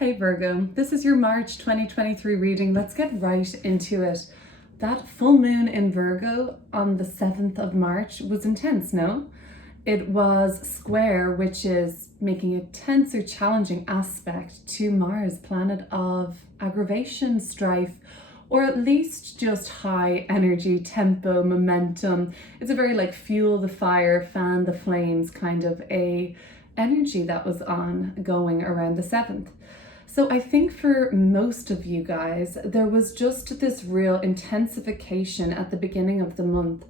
Hey Virgo, this is your March 2023 reading. Let's get right into it. That full moon in Virgo on the 7th of March was intense, no? It was square, which is making a tense or challenging aspect to Mars, planet of aggravation, strife, or at least just high energy, tempo, momentum. It's a very fuel the fire, fan the flames kind of a energy that was going around the 7th. So I think for most of you guys, there was just this real intensification at the beginning of the month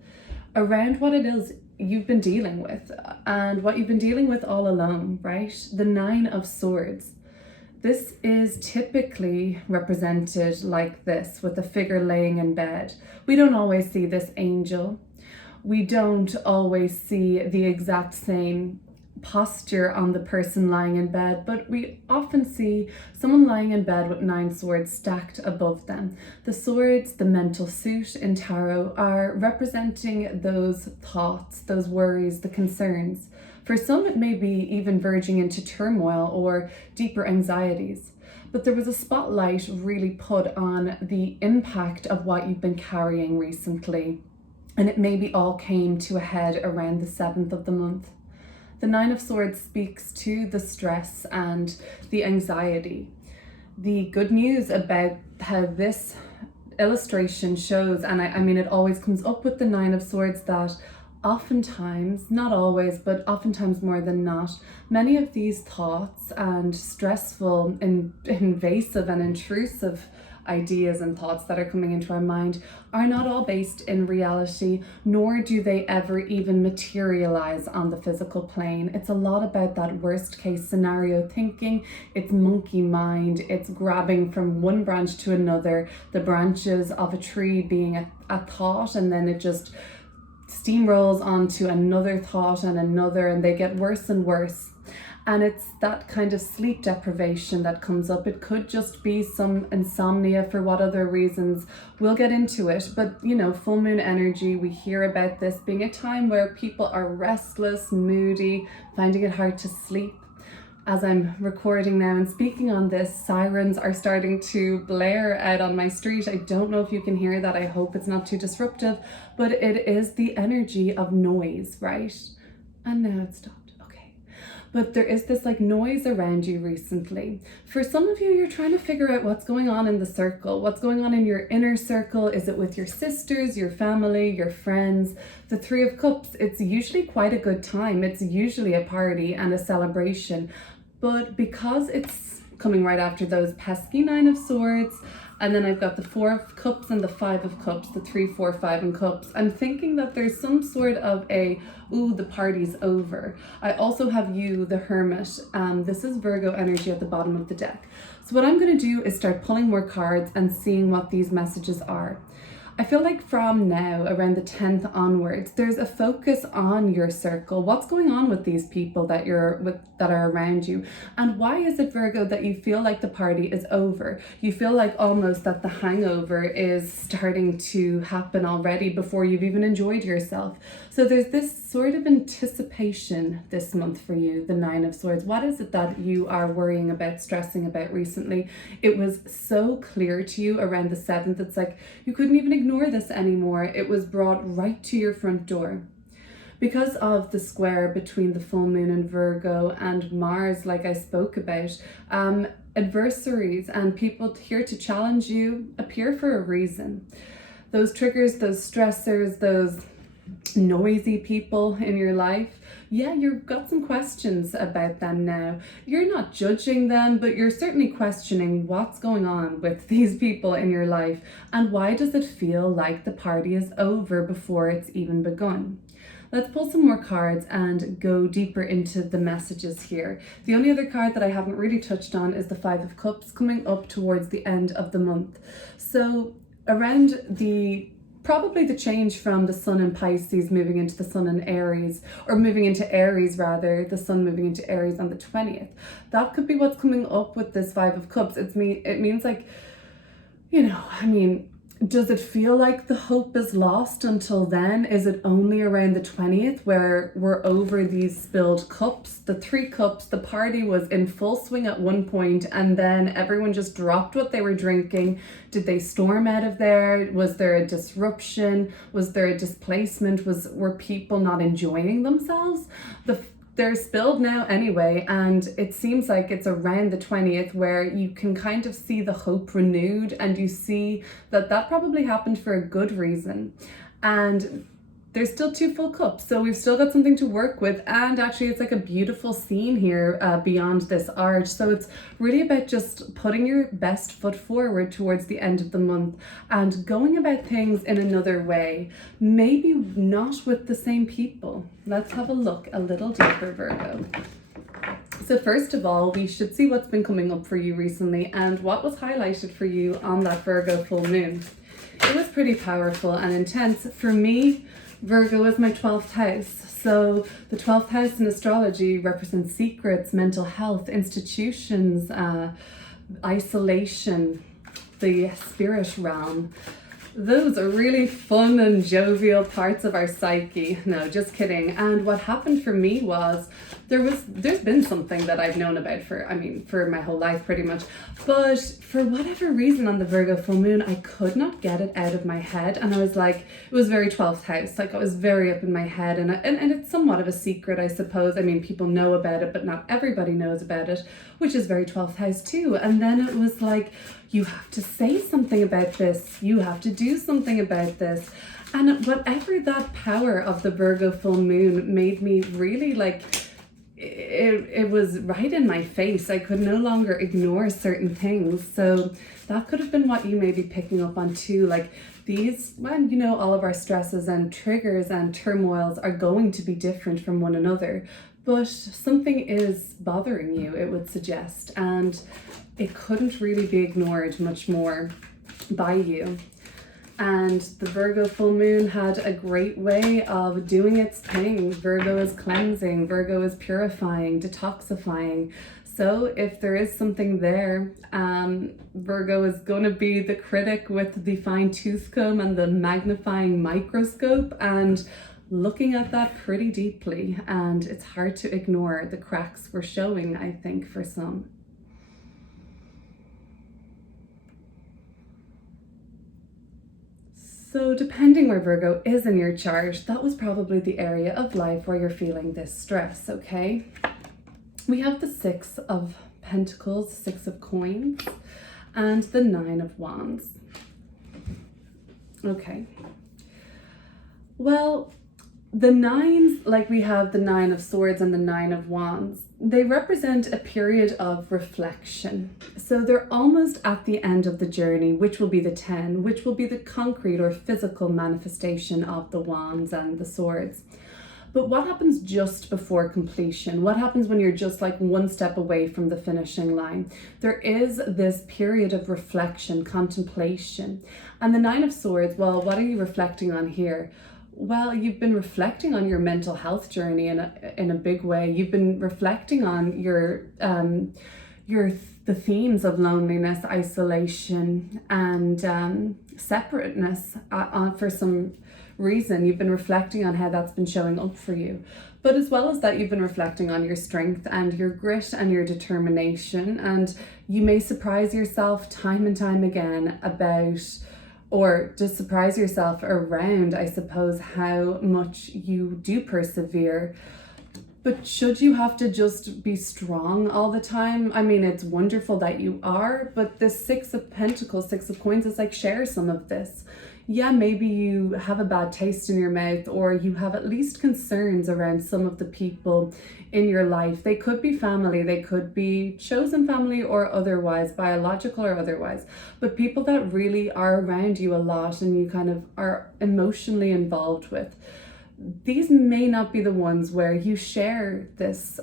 around what it is you've been dealing with and what you've been dealing with all along, right? The Nine of Swords. This is typically represented like this, with a figure laying in bed. We don't always see this angel. We don't always see the exact same posture on the person lying in bed, but we often see someone lying in bed with 9 swords stacked above them. The swords, the mental suit in tarot, are representing those thoughts, those worries, the concerns. For some, it may be even verging into turmoil or deeper anxieties. But there was a spotlight really put on the impact of what you've been carrying recently, and it maybe all came to a head around the 7th of the month. The Nine of Swords speaks to the stress and the anxiety. The good news about how this illustration shows, and I mean it always comes up with the Nine of Swords, that oftentimes, not always, but oftentimes more than not, many of these thoughts and stressful, invasive and intrusive ideas and thoughts that are coming into our mind are not all based in reality, nor do they ever even materialize on the physical plane. It's a lot about that worst case scenario thinking. It's monkey mind. It's grabbing from one branch to another, the branches of a tree being a thought, and then it just steamrolls onto another thought and another, and they get worse and worse. And it's that kind of sleep deprivation that comes up. It could just be some insomnia, for what other reasons. We'll get into it. But, full moon energy, we hear about this being a time where people are restless, moody, finding it hard to sleep. As I'm recording now and speaking on this, sirens are starting to blare out on my street. I don't know if you can hear that. I hope it's not too disruptive, but it is the energy of noise, right? And now it's stopped. But there is this noise around you recently. For some of you, you're trying to figure out what's going on in the circle. What's going on in your inner circle? Is it with your sisters, your family, your friends? The Three of Cups, it's usually quite a good time. It's usually a party and a celebration. But because it's coming right after those pesky Nine of Swords, and then I've got the Four of Cups and the Five of Cups, the 3, 4, 5 and Cups. I'm thinking that there's some sort of the party's over. I also have you, the Hermit. This is Virgo energy at the bottom of the deck. So what I'm going to do is start pulling more cards and seeing what these messages are. I feel like from now, around the 10th onwards, there's a focus on your circle. What's going on with these people that that are around you? And why is it, Virgo, that you feel like the party is over? You feel like almost that the hangover is starting to happen already before you've even enjoyed yourself. So there's this sort of anticipation this month for you, the Nine of Swords. What is it that you are worrying about, stressing about recently? It was so clear to you around the 7th. It's like you couldn't even ignore this anymore. It was brought right to your front door. Because of the square between the full moon in Virgo and Mars, like I spoke about, adversaries and people here to challenge you appear for a reason. Those triggers, those stressors, those noisy people in your life, you've got some questions about them now. You're not judging them, but you're certainly questioning what's going on with these people in your life, and why does it feel like the party is over before it's even begun? Let's pull some more cards and go deeper into the messages here. The only other card that I haven't really touched on is the Five of Cups, coming up towards the end of the month. So around probably the change from the sun in Pisces moving into the sun in Aries, or moving into Aries rather, the sun moving into Aries on the 20th. That could be what's coming up with this Five of Cups. It means Does it feel like the hope is lost until then? Is it only around the 20th where we're over these spilled cups? The 3 cups, the party was in full swing at one point and then everyone just dropped what they were drinking. Did they storm out of there? Was there a disruption? Was there a displacement? Were people not enjoying themselves? They're spilled now anyway, and it seems like it's around the 20th where you can kind of see the hope renewed, and you see that probably happened for a good reason. And there's still 2 full cups, so we've still got something to work with, and actually it's like a beautiful scene here beyond this arch. So it's really about just putting your best foot forward towards the end of the month and going about things in another way, maybe not with the same people. Let's have a look a little deeper, Virgo. So first of all, we should see what's been coming up for you recently and what was highlighted for you on that Virgo full moon. It was pretty powerful and intense. For me, Virgo is my 12th house. So the 12th house in astrology represents secrets, mental health, institutions, isolation, the spirit realm. Those are really fun and jovial parts of our psyche. No, just kidding. And what happened for me was there's been something that I've known about for my whole life pretty much. But for whatever reason on the Virgo full moon, I could not get it out of my head. And I was like, it was very 12th house. Like I was very up in my head, and it's somewhat of a secret, I suppose. I mean, people know about it, but not everybody knows about it, which is very 12th house too. And then it was like, you have to say something about this. You have to do something about this. And whatever that power of the Virgo full moon made me really like, it was right in my face. I could no longer ignore certain things. So that could have been what you may be picking up on too. Like these, when you know, all of our stresses and triggers and turmoils are going to be different from one another, but something is bothering you, it would suggest, and it couldn't really be ignored much more by you. And the Virgo full moon had a great way of doing its thing. Virgo is cleansing, Virgo is purifying, detoxifying. So if there is something there, Virgo is going to be the critic with the fine tooth comb and the magnifying microscope and looking at that pretty deeply. And it's hard to ignore the cracks we're showing, I think, for some. So depending where Virgo is in your chart, that was probably the area of life where you're feeling this stress, okay? We have the 6 of Pentacles, 6 of Coins, and the 9 of Wands. Okay. Well, the 9s, like we have the 9 of Swords and the 9 of Wands, they represent a period of reflection. So they're almost at the end of the journey, which will be the 10, which will be the concrete or physical manifestation of the Wands and the Swords. But what happens just before completion? What happens when you're just like one step away from the finishing line? There is this period of reflection, contemplation. And the 9 of Swords, well, what are you reflecting on here? Well, you've been reflecting on your mental health journey in a big way. You've been reflecting on the themes of loneliness, isolation, and separateness for some reason. You've been reflecting on how that's been showing up for you. But as well as that, you've been reflecting on your strength and your grit and your determination. And you may surprise yourself time and time again about, or just surprise yourself around, I suppose, how much you do persevere. But should you have to just be strong all the time? I mean, it's wonderful that you are, but the 6 of Pentacles, 6 of Coins is like, share some of this. Yeah, maybe you have a bad taste in your mouth, or you have at least concerns around some of the people in your life. They could be family, they could be chosen family or otherwise, biological or otherwise, but people that really are around you a lot and you kind of are emotionally involved with. These may not be the ones where you share this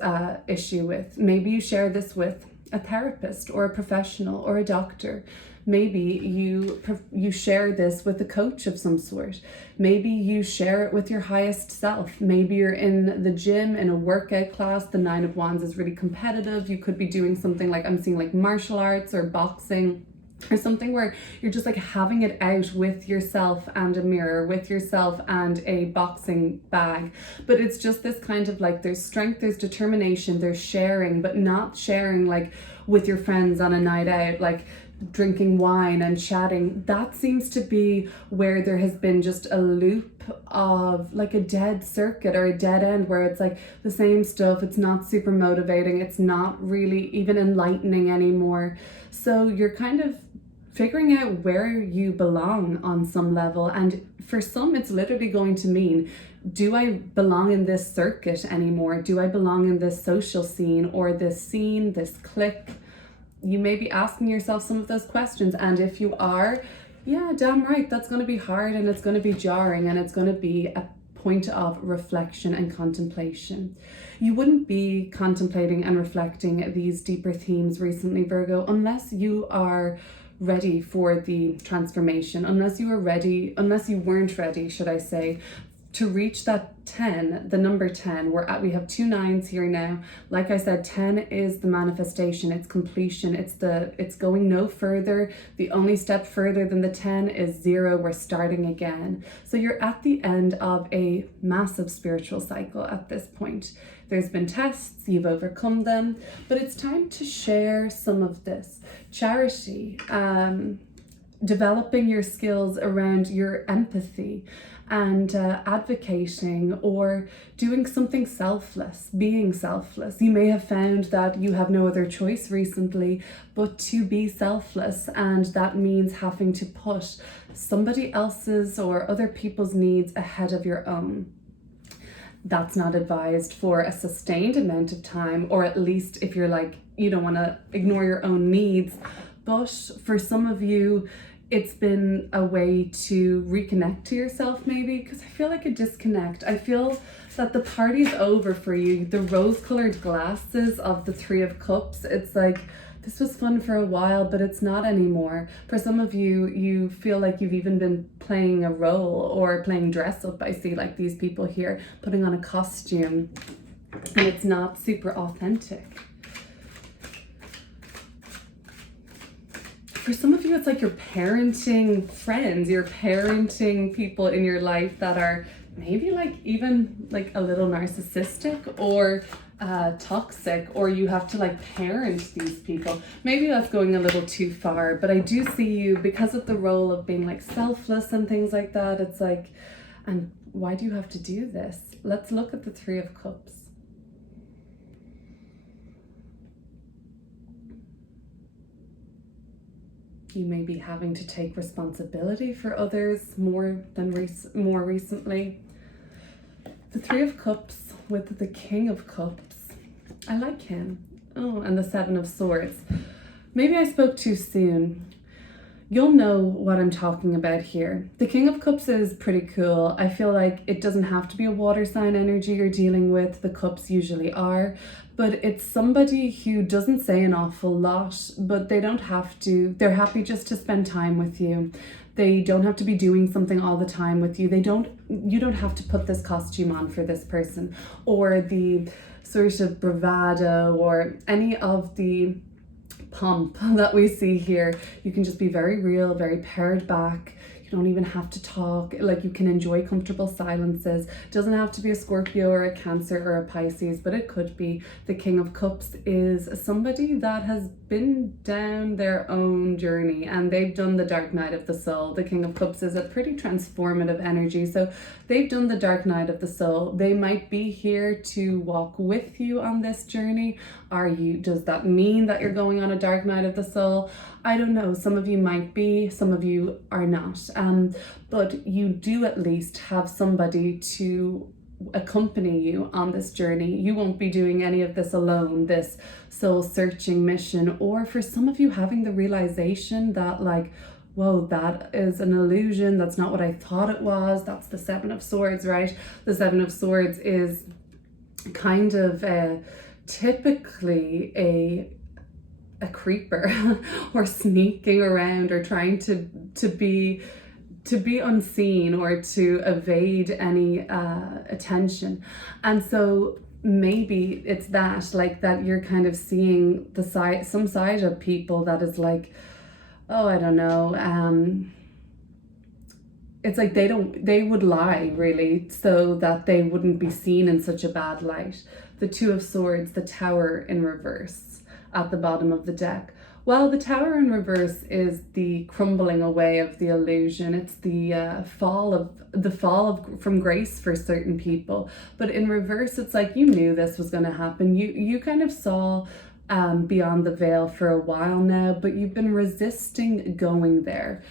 issue with. Maybe you share this with a therapist or a professional or a doctor. Maybe you share this with a coach of some sort. Maybe you share it with your highest self. Maybe you're in the gym in a workout class. The 9 of Wands is really competitive. You could be doing something like, I'm seeing like martial arts or boxing. or something where you're just like having it out with yourself and a mirror, with yourself and a boxing bag. But it's just this kind of like, there's strength, there's determination, there's sharing, but not sharing like with your friends on a night out, like drinking wine and chatting. That seems to be where there has been just a loop of like a dead circuit or a dead end, where it's like the same stuff. It's not super motivating, it's not really even enlightening anymore. So you're kind of figuring out where you belong on some level. And for some, it's literally going to mean, do I belong in this circuit anymore? Do I belong in this social scene or this scene, this clique? You may be asking yourself some of those questions. And if you are, yeah, damn right, that's going to be hard, and it's going to be jarring, and it's going to be a point of reflection and contemplation. You wouldn't be contemplating and reflecting these deeper themes recently, Virgo, unless you are ready for the transformation, unless you weren't ready, should I say, to reach that 10, the number 10. We have 2 9s here now. Like I said, 10 is the manifestation, it's completion, it's going no further. The only step further than the 10 is 0. We're starting again. So you're at the end of a massive spiritual cycle at this point. There's been tests, you've overcome them, but it's time to share some of this. Charity, developing your skills around your empathy, and advocating or doing something selfless, being selfless. You may have found that you have no other choice recently but to be selfless, and that means having to put somebody else's or other people's needs ahead of your own. That's not advised for a sustained amount of time, or at least if you're like, you don't want to ignore your own needs. But for some of you, it's been a way to reconnect to yourself, maybe, because I feel like a disconnect. I feel that the party's over for you. The rose-colored glasses of the 3 of Cups, it's like, this was fun for a while, but it's not anymore. For some of you, you feel like you've even been playing a role or playing dress up. I see like these people here putting on a costume, and it's not super authentic. For some of you, it's like you're parenting friends, you're parenting people in your life that are maybe like even like a little narcissistic or toxic, or you have to like parent these people. Maybe that's going a little too far, but I do see you, because of the role of being like selfless and things like that, it's like, and why do you have to do this? Let's look at the 3 of Cups. You may be having to take responsibility for others more recently. The 3 of Cups with the King of Cups. I like him. Oh, and the 7 of Swords. Maybe I spoke too soon. You'll know what I'm talking about here. The King of Cups is pretty cool. I feel like it doesn't have to be a water sign energy you're dealing with. The Cups usually are. But it's somebody who doesn't say an awful lot, but they don't have to. They're happy just to spend time with you. They don't have to be doing something all the time with you. You don't have to put this costume on for this person, or the sort of bravado or any of the pomp that we see here. You can just be very real, very pared back. You don't even have to talk. Like, you can enjoy comfortable silences. It doesn't have to be a Scorpio or a Cancer or a Pisces, but it could be. The King of Cups is somebody that has been down their own journey and they've done the dark night of the soul. The King of Cups is a pretty transformative energy. So they've done the dark night of the soul. They might be here to walk with you on this journey. Does that mean that you're going on a dark night of the soul? I don't know. Some of you might be, some of you are not. But you do at least have somebody to accompany you on this journey. You won't be doing any of this alone, this soul searching mission. Or for some of you, having the realization that, like, whoa, that is an illusion. That's not what I thought it was. That's the 7 of Swords, right? The 7 of Swords is kind of typically a creeper or sneaking around or trying to be unseen or to evade any attention. And so maybe it's that, like, that you're kind of seeing some side of people that is like, oh, I don't know, it's like they would lie really so that they wouldn't be seen in such a bad light. The Two of Swords, the Tower in reverse at the bottom of the deck. Well, the Tower in reverse is the crumbling away of the illusion. It's the fall of from grace for certain people. But in reverse, it's like you knew this was going to happen. You kind of saw beyond the veil for a while now, but you've been resisting going there.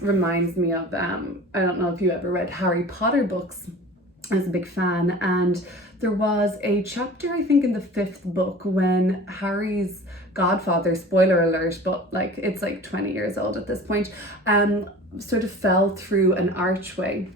Reminds me of I don't know if you ever read Harry Potter books. I was a big fan, and there was a chapter, I think in the 5th book, when Harry's godfather, spoiler alert, but like it's like 20 years old at this point, sort of fell through an archway,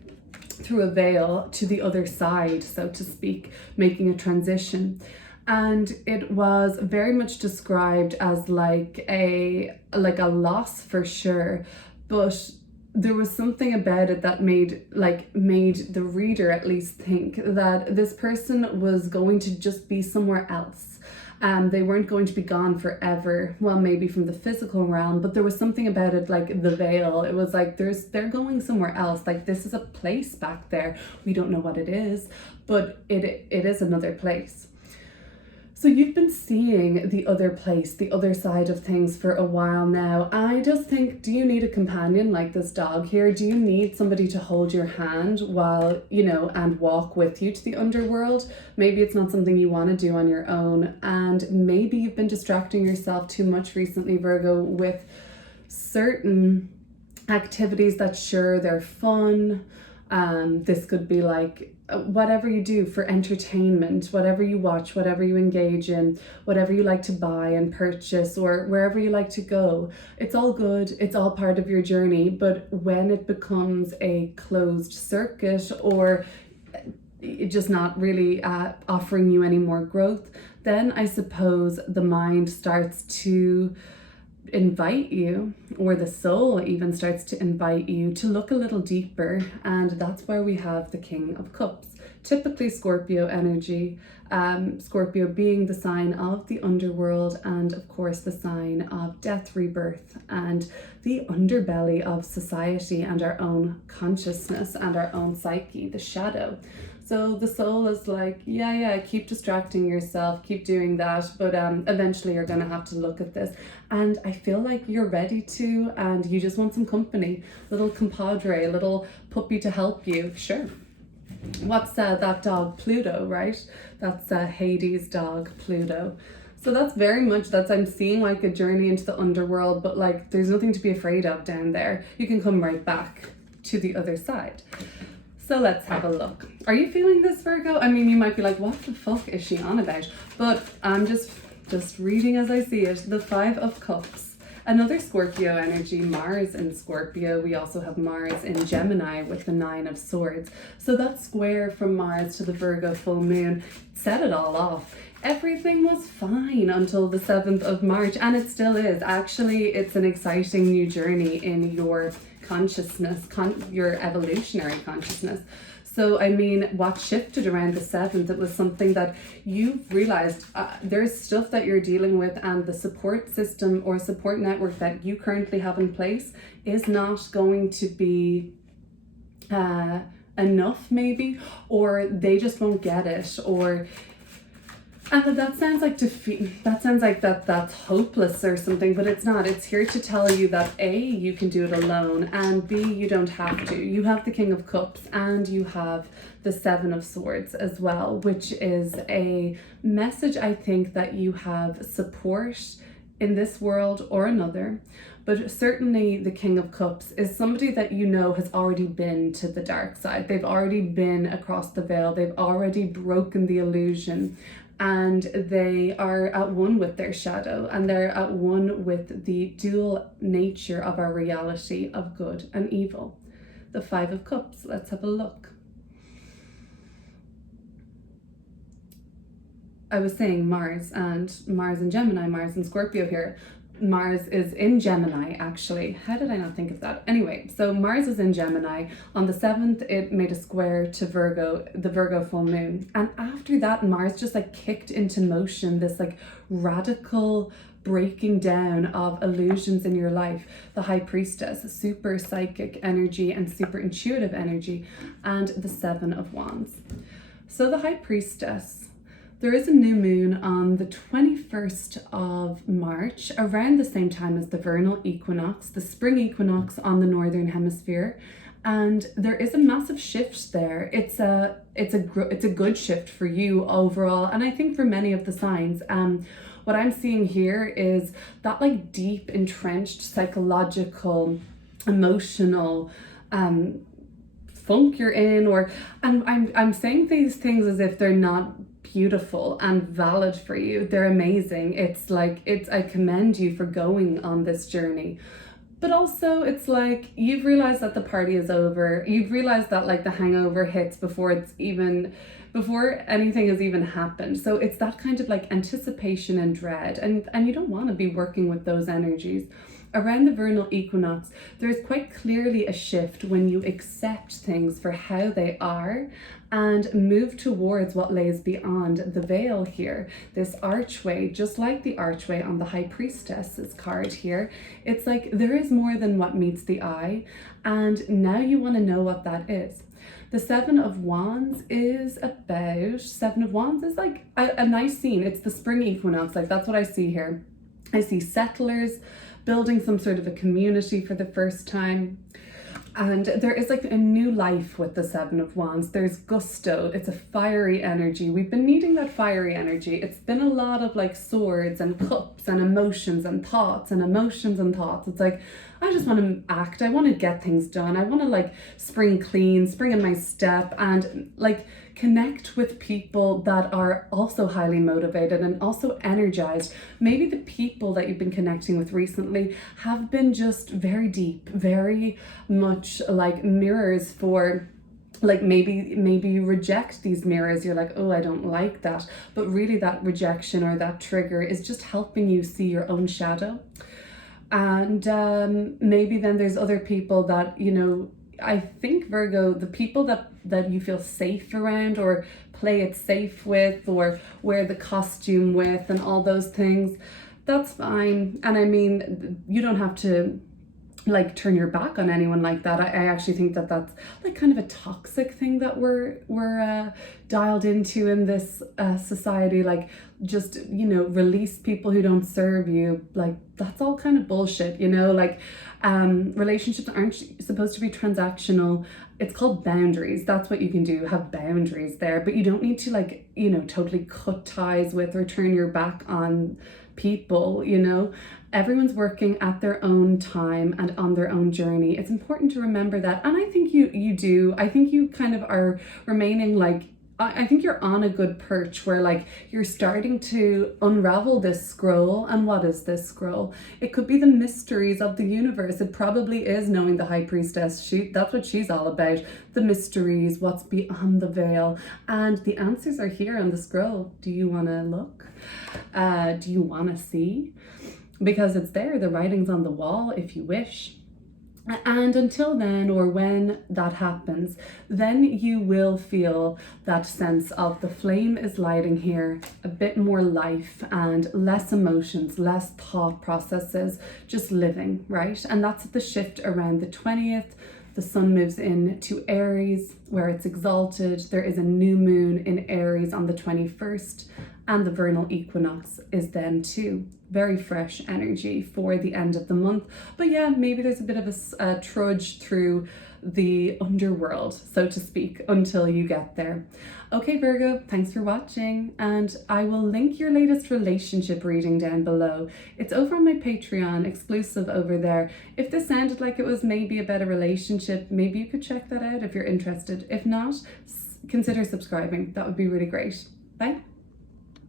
through a veil to the other side, so to speak, making a transition. And it was very much described as like a loss for sure, but there was something about it that made the reader at least think that this person was going to just be somewhere else. They weren't going to be gone forever. Well, maybe from the physical realm, but there was something about it, like the veil. It was like they're going somewhere else. Like this is a place back there. We don't know what it is, but it is another place. So you've been seeing the other place, the other side of things for a while now. I just think, do you need a companion like this dog here? Do you need somebody to hold your hand while, and walk with you to the underworld? Maybe it's not something you want to do on your own. And maybe you've been distracting yourself too much recently, Virgo, with certain activities that sure, they're fun. This could be like whatever you do for entertainment, whatever you watch, whatever you engage in, whatever you like to buy and purchase, or wherever you like to go. It's all good. It's all part of your journey. But when it becomes a closed circuit, or just not really offering you any more growth, then I suppose the mind starts to invite you, or the soul even starts to invite you to look a little deeper. And that's where we have the King of Cups, typically Scorpio energy. Scorpio being the sign of the underworld, and of course the sign of death, rebirth, and the underbelly of society and our own consciousness and our own psyche, the shadow. So the soul is like, yeah, keep distracting yourself, keep doing that, but eventually you're going to have to look at this. And I feel like you're ready to, and you just want some company, little compadre, little puppy to help you. Sure. What's that dog? Pluto, right? That's Hades' dog, Pluto. So that's very much, I'm seeing like a journey into the underworld, but like there's nothing to be afraid of down there. You can come right back to the other side. So let's have a look. Are you feeling this, Virgo? I mean, you might be like, what the fuck is she on about? But I'm just reading as I see it. The 5 of Cups. Another Scorpio energy, Mars in Scorpio. We also have Mars in Gemini with the 9 of Swords. So that square from Mars to the Virgo full moon set it all off. Everything was fine until the 7th of March, and it still is. Actually, it's an exciting new journey in your consciousness, your evolutionary consciousness. So, I mean, what shifted around the 7th, it was something that you've realized there's stuff that you're dealing with, and the support system or support network that you currently have in place is not going to be enough, maybe, or they just won't get it, or and that sounds like defeat. That sounds like that's hopeless or something, but it's not. It's here to tell you that A, you can do it alone, and B, you don't have to. You have the King of Cups and you have the 7 of Swords as well, which is a message, I think, that you have support in this world or another. But certainly the King of Cups is somebody that you know has already been to the dark side. They've already been across the veil. They've already broken the illusion. And they are at one with their shadow, and they're at one with the dual nature of our reality of good and evil. The 5 of Cups, let's have a look. I was saying Mars and Gemini, Mars and Scorpio here. Mars is in Gemini, actually. How did I not think of that? Anyway, so Mars is in Gemini. On the 7th, it made a square to Virgo, the Virgo full moon. And after that, Mars just like kicked into motion this like radical breaking down of illusions in your life. The High Priestess, super psychic energy and super intuitive energy, and the Seven of Wands. So the High Priestess, there is a new moon on the 21st of March, around the same time as the vernal equinox, the spring equinox on the northern hemisphere. And there is a massive shift there. It's a good shift for you overall, and I think for many of the signs. What I'm seeing here is that like deep, entrenched, psychological, emotional funk you're in, and I'm saying these things as if they're not beautiful and valid for you. They're amazing. It's I commend you for going on this journey. But also it's like you've realized that the party is over. You've realized that like the hangover hits before anything has even happened. So it's that kind of like anticipation and dread, and you don't want to be working with those energies. Around the vernal equinox, there's quite clearly a shift when you accept things for how they are and move towards what lays beyond the veil here. This archway, just like the archway on the High Priestess's card here, it's like there is more than what meets the eye, and now you want to know what that is. The Seven of Wands is like a nice scene. It's the spring equinox, like that's what I see here. I see settlers building some sort of a community for the first time. And there is like a new life with the Seven of Wands. There's gusto. It's a fiery energy. We've been needing that fiery energy. It's been a lot of like swords and cups and emotions and thoughts and emotions and thoughts. It's like, I just want to act. I want to get things done. I want to like spring clean, spring in my step, and like connect with people that are also highly motivated and also energized. Maybe the people that you've been connecting with recently have been just very deep, very much like mirrors for, like maybe you reject these mirrors. You're like, oh, I don't like that. But really that rejection or that trigger is just helping you see your own shadow. And maybe then there's other people that, you know, I think Virgo, the people that you feel safe around or play it safe with or wear the costume with and all those things, that's fine. And I mean, you don't have to like turn your back on anyone like that. I actually think that that's like kind of a toxic thing that we're dialed into in this society. Like just, you know, release people who don't serve you. Like that's all kind of bullshit, you know, like relationships aren't supposed to be transactional. It's called boundaries. That's what you can do, have boundaries there, but you don't need to like, you know, totally cut ties with or turn your back on people, you know. Everyone's working at their own time and on their own journey. It's important to remember that. And I think you do. I think you kind of are remaining like, I think you're on a good perch where like you're starting to unravel this scroll. And what is this scroll? It could be the mysteries of the universe. It probably is knowing the High Priestess. That's what she's all about. The mysteries, what's beyond the veil. And the answers are here on the scroll. Do you want to look? Do you want to see? Because it's there, the writing's on the wall if you wish. And until then, or when that happens, then you will feel that sense of the flame is lighting here, a bit more life and less emotions, less thought processes, just living, right? And that's the shift around the 20th. The sun moves into Aries where it's exalted. There is a new moon in Aries on the 21st, and the vernal equinox is then too. Very fresh energy for the end of the month. But yeah, maybe there's a bit of a trudge through the underworld, so to speak, until you get there. Okay, Virgo, thanks for watching, and I will link your latest relationship reading down below. It's over on my Patreon, exclusive over there. If this sounded like it was maybe about a relationship, maybe you could check that out if you're interested. If not, consider subscribing. That would be really great. Bye.